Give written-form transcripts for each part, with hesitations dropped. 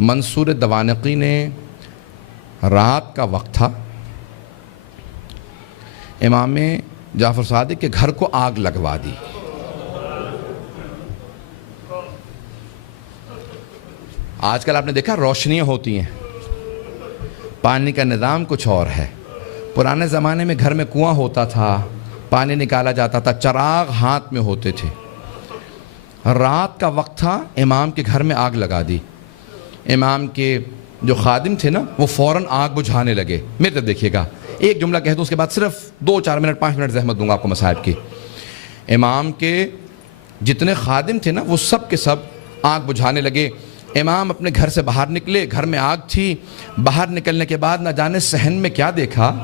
منصور دوانقی نے رات کا وقت تھا، امام جعفر صادق کے گھر کو آگ لگوا دی۔ آج کل آپ نے دیکھا روشنیاں ہوتی ہیں، پانی کا نظام کچھ اور ہے۔ پرانے زمانے میں گھر میں کنواں ہوتا تھا، پانی نکالا جاتا تھا، چراغ ہاتھ میں ہوتے تھے۔ رات کا وقت تھا، امام کے گھر میں آگ لگا دی۔ امام کے جو خادم تھے نا وہ فوراً آگ بجھانے لگے۔ میرے طرف دیکھیے گا، ایک جملہ کہہ دوں اس کے بعد صرف 2-4 منٹ 5 منٹ زحمت دوں گا آپ کو مصائب کی۔ امام کے جتنے خادم تھے نا وہ سب کے سب آگ بجھانے لگے۔ امام اپنے گھر سے باہر نکلے، گھر میں آگ تھی۔ باہر نکلنے کے بعد نہ جانے صحن میں کیا دیکھا،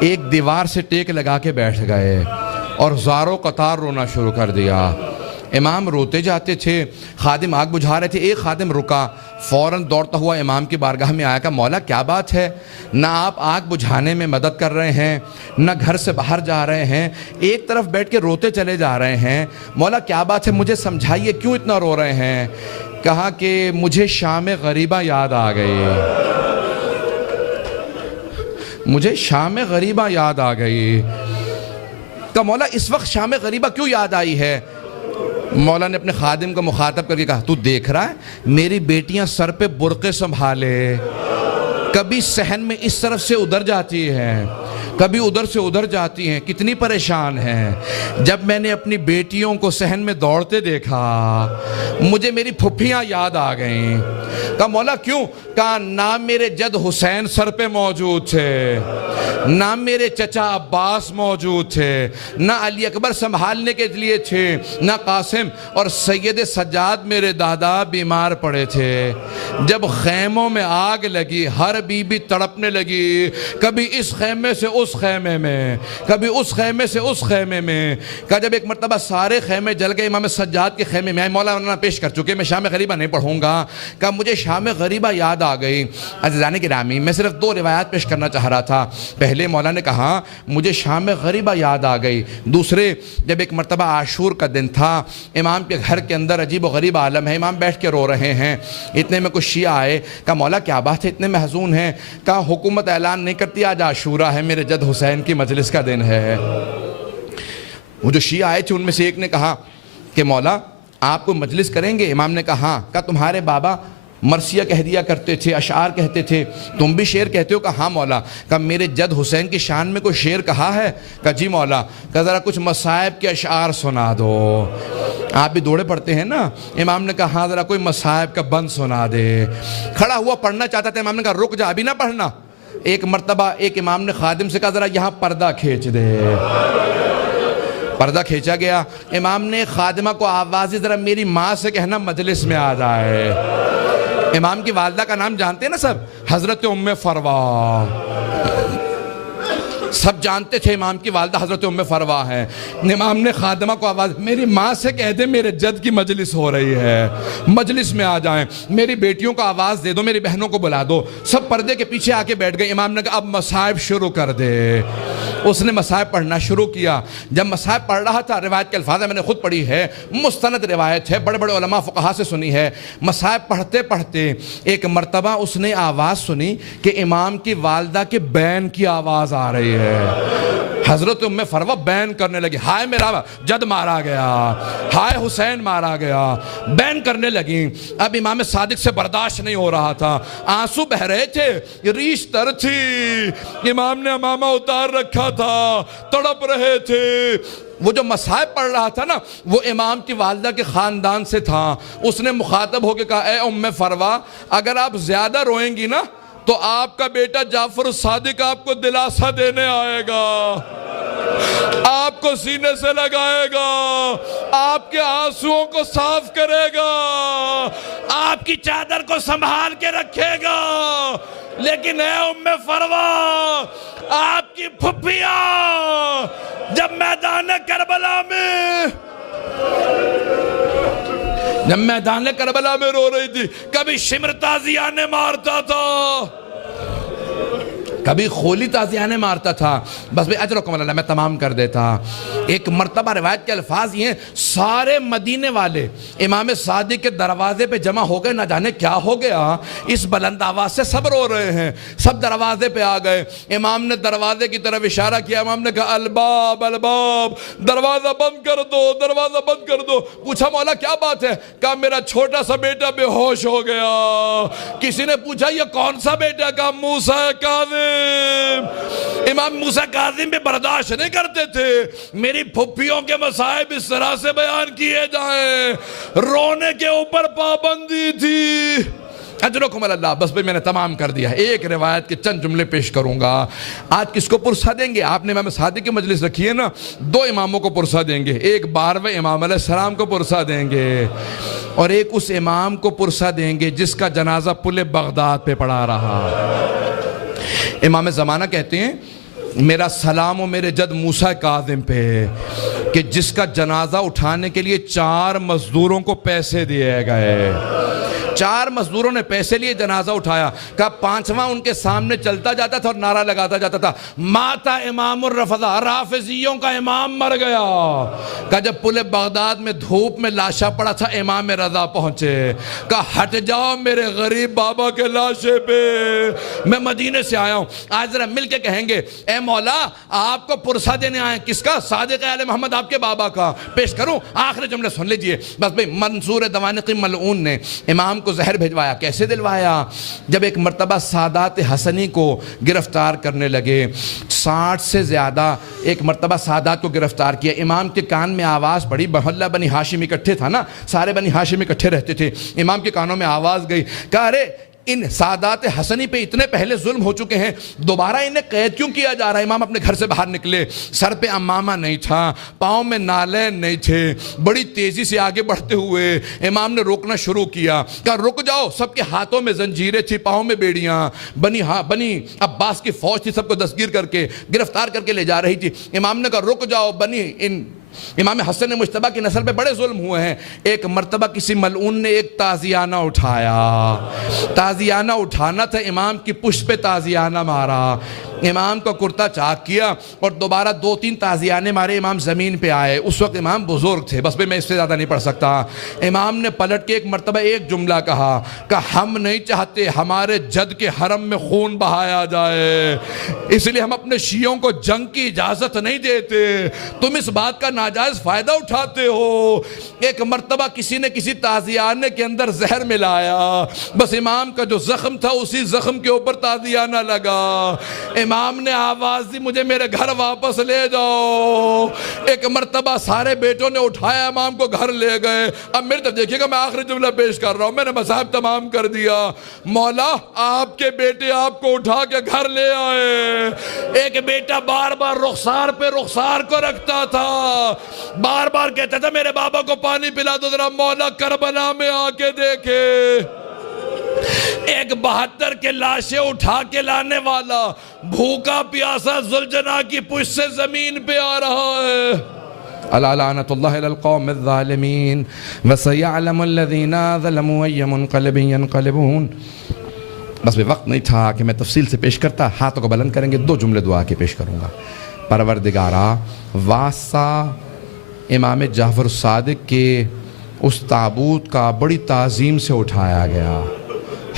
ایک دیوار سے ٹیک لگا کے بیٹھ گئے اور زاروں قطار رونا شروع کر دیا۔ امام روتے جاتے تھے، خادم آگ بجھا رہے تھے۔ ایک خادم رکا، فوراً دوڑتا ہوا امام کی بارگاہ میں آیا، کہا مولا کیا بات ہے، نہ آپ آگ بجھانے میں مدد کر رہے ہیں، نہ گھر سے باہر جا رہے ہیں، ایک طرف بیٹھ کے روتے چلے جا رہے ہیں، مولا کیا بات ہے، مجھے سمجھائیے کیوں اتنا رو رہے ہیں؟ کہا کہ مجھے شام غریبہ یاد آ گئی، مجھے شام غریبہ یاد آ گئی۔ کہا مولا اس وقت شام غریبہ کیوں یاد آئی ہے؟ مولا نے اپنے خادم کو مخاطب کر کے کہا تو دیکھ رہا ہے میری بیٹیاں سر پہ برقعے سنبھالے، کبھی صحن میں اس طرف سے ادھر جاتی ہیں، کبھی ادھر سے ادھر جاتی ہیں، کتنی پریشان ہیں۔ جب میں نے اپنی بیٹیوں کو صحن میں دوڑتے دیکھا مجھے میری پھپھیاں یاد آ گئیں۔ کہا مولا کیوں؟ کہا نہ میرے جد حسین سر پہ موجود تھے، نہ میرے چچا عباس موجود تھے، نہ علی اکبر سنبھالنے کے لیے تھے، نہ قاسم، اور سید سجاد میرے دادا بیمار پڑے تھے۔ جب خیموں میں آگ لگی ہر بی بی تڑپنے لگی، کبھی اس خیمے سے اس خیمے میں، کبھی اس خیمے سے اس خیمے میں۔ کہا جب ایک مرتبہ سارے خیمے جل گئے، امام سجاد کے خیمے میں آئے، مولانا پیش کر چکے، میں شام غریبہ نہیں پڑھوں گا۔ کہا مجھے شام غریبہ یاد آ گئی۔ عزیزان گرامی میں صرف 2 روایات پیش کرنا چاہ رہا تھا۔ پہلے مولا نے کہا مجھے شام غریبہ یاد آ گئی۔ دوسرے جب ایک مرتبہ عاشور کا دن تھا، امام کے گھر کے اندر عجیب و غریب عالم ہے، امام بیٹھ کے رو رہے ہیں، اتنے میں کچھ شیعہ آئے۔ کہا مولا کیا بات ہے اتنے محزون ہیں؟ کہا حکومت اعلان نہیں کرتی آج عاشورہ ہے، میرے جد حسین کی مجلس کا دن ہے۔ وہ جو شیعہ آئے تھے ان میں سے ایک نے کہا کہ مولا آپ کو مجلس کریں گے؟ امام نے کہا ہاں۔ کہا تمہارے بابا مرثیہ کہہ دیا کرتے تھے، اشعار کہتے تھے، تم بھی شعر کہتے ہو؟ کہا ہاں مولا۔ کہا میرے جد حسین کی شان میں کوئی شعر کہا ہے؟ کہا جی مولا۔ کہا ذرا کچھ مصائب کے اشعار سنا دو، آپ بھی دوڑے پڑتے ہیں نا۔ امام نے کہا ہاں ذرا کوئی مصائب کا بند سنا دے۔ کھڑا ہوا پڑھنا چاہتا تھا، امام نے کہا رک جا ابھی نہ پڑھنا۔ ایک مرتبہ ایک امام نے خادم سے کہا ذرا یہاں پردہ کھینچ دے۔ پردہ کھینچا گیا۔ امام نے خادمہ کو آوازی ذرا میری ماں سے کہنا مجلس میں آ جائے۔ امام کی والدہ کا نام جانتے ہیں نا سب، حضرت ام فروا، سب جانتے تھے امام کی والدہ حضرت ام فروا ہیں۔ امام نے خادمہ کو آواز میری ماں سے کہہ دے میرے جد کی مجلس ہو رہی ہے، مجلس میں آ جائیں، میری بیٹیوں کو آواز دے دو، میری بہنوں کو بلا دو۔ سب پردے کے پیچھے آ کے بیٹھ گئے۔ امام نے کہا اب مصائب شروع کر دے۔ اس نے مصائب پڑھنا شروع کیا۔ جب مصائب پڑھ رہا تھا، روایت کے الفاظ میں نے خود پڑھی ہے، مستند روایت ہے، بڑے بڑے علماء فقہا سے سنی ہے، مصائب پڑھتے پڑھتے ایک مرتبہ اس نے آواز سنی کہ امام کی والدہ کے بین کی آواز آ رہی ہے۔ حضرت ام فروا بین کرنے لگی، ہائے میرا جد مارا گیا، ہائے حسین مارا گیا، بین کرنے لگی۔ اب امام صادق سے برداشت نہیں ہو رہا تھا، آنسو بہ رہے تھے، ریش تر تھی، امام نے امامہ اتار رکھا تھا، تڑپ رہے تھے۔ وہ جو مصائب پڑھ رہا تھا نا وہ امام کی والدہ کے خاندان سے تھا۔ اس نے مخاطب ہو کے کہا اے ام فروا اگر آپ زیادہ روئیں گی نا تو آپ کا بیٹا جعفر الصادق آپ کو دلاسا دینے آئے گا، آپ کو سینے سے لگائے گا، آپ کے آنسوؤں کو صاف کرے گا، آپ کی چادر کو سنبھال کے رکھے گا۔ لیکن اے ام فروا آپ کی پھپھیاں جب میدان کربلا میں رو رہی تھی، کبھی شمر تازیانے مارتا تھا، کبھی خولی تازیانے مارتا تھا، بس بھئی اجرکم اللہ، میں تمام کر دیتا۔ ایک مرتبہ روایت کے الفاظ یہ ہیں، سارے مدینے والے امام صادق کے دروازے پہ جمع ہو گئے، نہ جانے کیا ہو گیا، اس بلند آواز سے سب رو رہے ہیں، سب دروازے پہ آ گئے۔ امام نے دروازے کی طرف اشارہ کیا، امام نے کہا الباب الباب، دروازہ بند کر دو، دروازہ بند کر دو۔ پوچھا مولا کیا بات ہے؟ کہا میرا چھوٹا سا بیٹا بے ہوش ہو گیا۔ کسی نے پوچھا یہ کون سا بیٹا؟ کہا موسیٰ کاظم۔ امام موسیٰ کاظم بھی برداشت نہیں کرتے تھے میری پھپھیوں کے مصائب اس طرح سے بیان کیے جائیں، رونے کے اوپر پابندی تھی۔ اجرکم اللہ، بس بھئی میں نے تمام کر دیا۔ ایک روایت کے چند جملے پیش کروں گا۔ آج کس کو پرسہ دیں گے؟ آپ نے امام صادق کی مجلس رکھی ہے نا، دو اماموں کو پرسہ دیں گے، ایک 12ویں امام علیہ السلام کو پرسہ دیں گے، اور ایک اس امام کو پرسہ دیں گے جس کا جنازہ پل بغداد پہ پڑا رہا۔ امام زمانہ کہتے ہیں میرا سلام و میرے جد موسیٰ کاظم پہ، کہ جس کا جنازہ اٹھانے کے لیے 4 مزدوروں کو پیسے دیے گئے، 4 مزدوروں نے پیسے لیے، جنازہ اٹھایا۔ کہا 5واں ان کے سامنے چلتا جاتا تھا اور نعرہ لگاتا جاتا تھا، ماتا امام الرفضہ، رافضیوں کا امام مر گیا۔ کہا جب پل بغداد میں دھوپ میں لاشا پڑا تھا، امام رضا پہنچے، کہا ہٹ جاؤ میرے غریب بابا کے لاشے پہ، میں مدینے سے آیا ہوں۔ آج ذرا مل کے کہیں گے اے مولا آپ کو پرسہ دینے آئے، کس کا؟ صادق آل محمد آپ کے بابا کا۔ پیش کروں؟ آخری جملے سن لیجئے بس بھئی۔ منصور دوانقی ملعون نے امام کو زہر بھیجوایا۔ کیسے دلوایا؟ جب ایک مرتبہ سادات حسنی کو گرفتار کرنے لگے، 60 سے زیادہ ایک مرتبہ سادات کو گرفتار کیا، امام کے کان میں آواز پڑی، محلہ بنی ہاشم اکٹھے تھا نا، سارے بنی ہاشم اکٹھے رہتے تھے، امام کے کانوں میں آواز گئی، کہا ارے ان سادات حسنی پہ اتنے پہلے ظلم ہو چکے ہیں، دوبارہ انہیں قید کیوں کیا جا رہا ہے؟ امام اپنے گھر سے باہر نکلے، سر پہ امامہ نہیں تھا، پاؤں میں نالین نہیں تھے، بڑی تیزی سے آگے بڑھتے ہوئے امام نے روکنا شروع کیا، کہا رک جاؤ۔ سب کے ہاتھوں میں زنجیریں تھی، پاؤں میں بیڑیاں، بنی عباس کی فوج تھی، سب کو دستگیر کر کے گرفتار کر کے لے جا رہی تھی۔ امام نے کہا رک جاؤ، امام حسن مجتبیٰ کی نسل پہ بڑے ظلم ہوئے ہیں۔ ایک مرتبہ کسی ملعون نے ایک تازیانہ اٹھایا، تازیانہ اٹھانا تھا، امام کی پشت پہ تازیانہ مارا، امام کا کرتا چاک کیا اور دوبارہ 2-3 تازیانے مارے، امام زمین پہ آئے۔ اس وقت امام بزرگ تھے، بس میں اس سے زیادہ نہیں پڑھ سکتا۔ امام نے پلٹ کے ایک مرتبہ ایک جملہ کہا کہ ہم نہیں چاہتے ہمارے جد کے حرم میں خون بہایا جائے، اس لیے ہم اپنے شیعوں کو جنگ کی اجازت نہیں دیتے، تم اس بات کا ناجائز فائدہ اٹھاتے ہو۔ ایک مرتبہ کسی نے کسی تازیانے کے اندر زہر ملایا، بس امام کا جو زخم تھا اسی زخم کے اوپر تازیانہ لگا، امام نے آواز دی مجھے میرے گھر واپس لے جاؤ۔ ایک مرتبہ سارے بیٹوں نے اٹھایا، امام کو گھر لے گئے۔ اب میرے طرف دیکھیے گا، میں آخری جملہ پیش کر رہا ہوں، میں نے مصائب تمام کر دیا۔ مولا آپ کے بیٹے آپ کو اٹھا کے گھر لے آئے، ایک بیٹا بار بار رخسار پہ رخسار کو رکھتا تھا، بار بار کہتا تھا میرے بابا کو پانی پلا دو ذرا، مولا کربلا میں آ کے دیکھے۔ ایک 72 کے لاشیں اٹھا کے لانے والا بھوکا پیاسا ذوالجناح کی پشت سے زمین پہ آ رہا ہے۔ الا لعنت اللہ علی القوم الظالمین وسیعلم الذین ظلموا ای منقلب ینقلبون۔ بس بھی وقت نہیں تھا کہ میں تفصیل سے پیش کرتا، ہاتھوں کو بلند کریں گے، 2 جملے دعا کے پیش کروں گا۔ پروردگارا، واسطہ امام جعفر الصادق کے اس تابوت کا بڑی تعظیم سے اٹھایا گیا،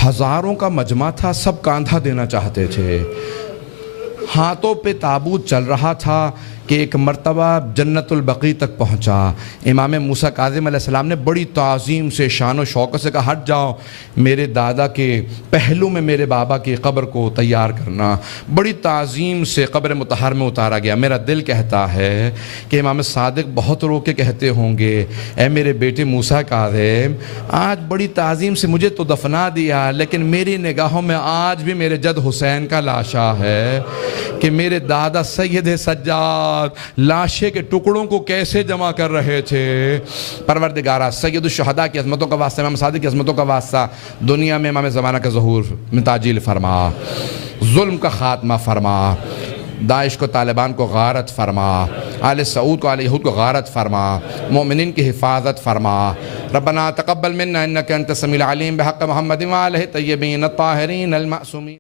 ہزاروں کا مجمع تھا، سب کاندھا دینا چاہتے تھے، ہاتھوں پہ تابوت چل رہا تھا کہ ایک مرتبہ جنت البقیع تک پہنچا۔ امام موسیٰ کاظم علیہ السلام نے بڑی تعظیم سے شان و شوکت سے کہا ہٹ جاؤ، میرے دادا کے پہلو میں میرے بابا کی قبر کو تیار کرنا۔ بڑی تعظیم سے قبر مطہر میں اتارا گیا۔ میرا دل کہتا ہے کہ امام صادق بہت رو کے کہتے ہوں گے اے میرے بیٹے موسیٰ کاظم، آج بڑی تعظیم سے مجھے تو دفنا دیا، لیکن میری نگاہوں میں آج بھی میرے جد حسین کا لاشا ہے کہ میرے دادا سید سجاد لاشے کے ٹکڑوں کو کیسے جمع کر رہے تھے۔ پروردگارہ، سید الشہداء کی عظمتوں کا واسطہ، امام صادق کی عظمتوں کا واسطہ، دنیا میں امام زمانہ کا ظہور میں تعجیل فرما، ظلم کا خاتمہ فرما، داعش کو طالبان کو غارت فرما، آل سعود کو آل یہود کو غارت فرما، مومنین کی حفاظت فرما۔ ربنا تقبل منا انک انت السمیع العلیم بحق محمد وآلہ الطیبین الطاہرین المعصومین۔